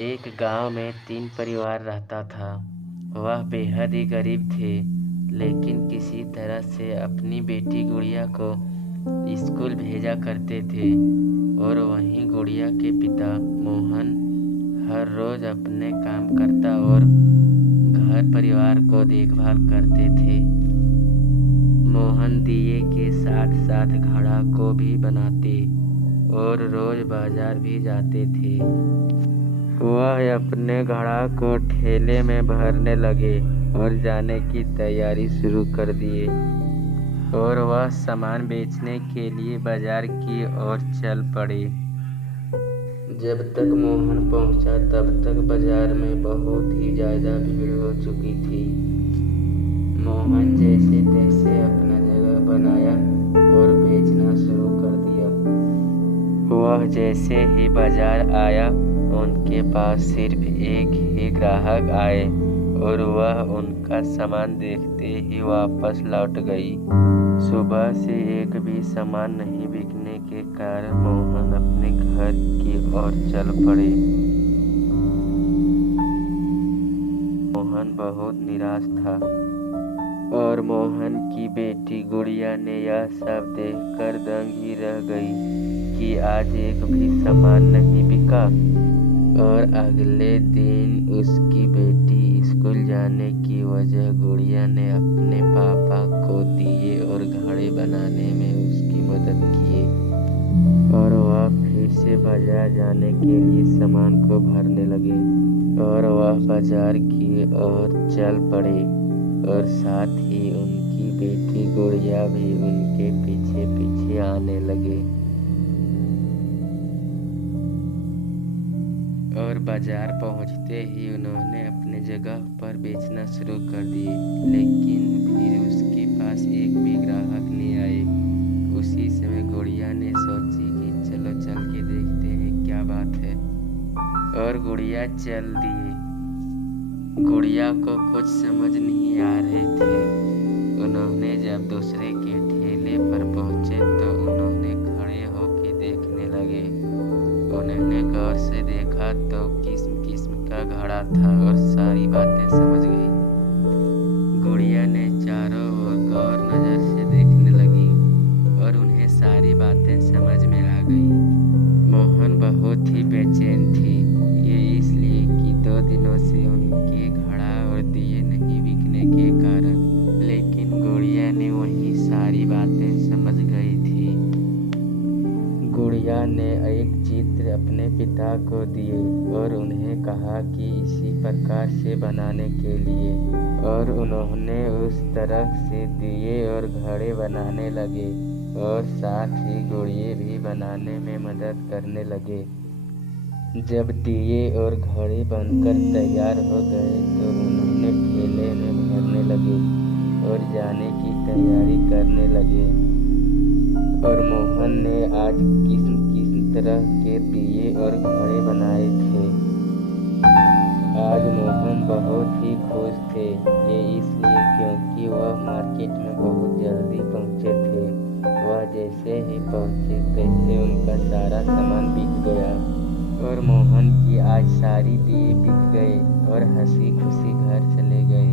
एक गांव में 3 परिवार रहता था। वह बेहद ही गरीब थे, लेकिन किसी तरह से अपनी बेटी गुड़िया को स्कूल भेजा करते थे। और वहीं गुड़िया के पिता मोहन हर रोज अपने काम करता और घर परिवार को देखभाल करते थे। मोहन दिए के साथ साथ घड़ा को भी बनाते और रोज बाजार भी जाते थे। वह अपने घड़ा को ठेले में भरने लगे और जाने की तैयारी शुरू कर दिए। और वह सामान बेचने के लिए बाजार की ओर चल पड़े। जब तक मोहन पहुंचा तब तक बाजार में बहुत ही ज्यादा भीड़ हो चुकी थी। मोहन जैसे तैसे अपना जगह बनाया और बेचना शुरू कर दिया। वह जैसे ही बाजार आया, उनके पास सिर्फ एक ही ग्राहक आए और वह उनका सामान देखते ही वापस लौट गई। सुबह से एक भी सामान नहीं बिकने के कारण मोहन अपने घर की ओर चल पड़े। मोहन बहुत निराश था और मोहन की बेटी गुड़िया ने यह सब देखकर दंग ही रह गई कि आज एक भी सामान नहीं बिका। और अगले दिन उसकी बेटी स्कूल जाने की वजह गुड़िया ने अपने पापा को दिए और घड़े बनाने में उसकी मदद किए। और वह फिर से बाजार जाने के लिए सामान को भरने लगे और वह बाजार की ओर चल पड़े। और साथ ही उनकी बेटी गुड़िया भी उनके पीछे पीछे आने लगे। और बाजार पहुंचते ही उन्होंने अपने जगह पर बेचना शुरू कर दिए, लेकिन फिर उसके पास एक भी ग्राहक नहीं आए। उसी समय गुड़िया ने सोची कि चलो चल के देखते हैं क्या बात है। और गुड़िया चल दिए। गुड़िया को कुछ समझ नहीं आ रहे थे। उन्होंने जब दूसरे के ठेले पर पहुंचे तो उन्होंने खड़े होकर देखने लगे। उन्होंने गौर से देखा तो किस्म किस्म का घड़ा था और सारी बातें समझ गई। गुड़िया ने चारों ओर गौर नजर से देखने लगी और उन्हें सारी बातें समझ में आ गई। मोहन बहुत ही बेचैन थी, ये इसलिए कि 2 दिनों से उनके घड़ा और दिए नहीं बिकने के कारण। लेकिन गुड़िया ने वही सारी बातें समझ गई थी। गुड़िया ने एक चित्र अपने पिता को दिए और उन्हें कहा कि इसी प्रकार से बनाने के लिए। और उन्होंने उस तरह से दिए और घड़े बनाने लगे और साथ ही गुड़िया भी बनाने में मदद करने लगे। जब दिए और घड़े बनकर तैयार हो गए तो उन्होंने ठेले में भरने लगे और जाने की तैयारी करने लगे। और मोहन ने आज किस्म किस्म तरह के दिए और घड़े बनाए थे। आज मोहन बहुत ही खुश थे, ये इसलिए क्योंकि वह मार्केट में बहुत जल्दी पहुंचे थे। वह जैसे ही पहुंचे तैसे उनका सारा सामान बिक गया और मोहन की आज सारी दिए बिक गए और हंसी खुशी घर चले गए।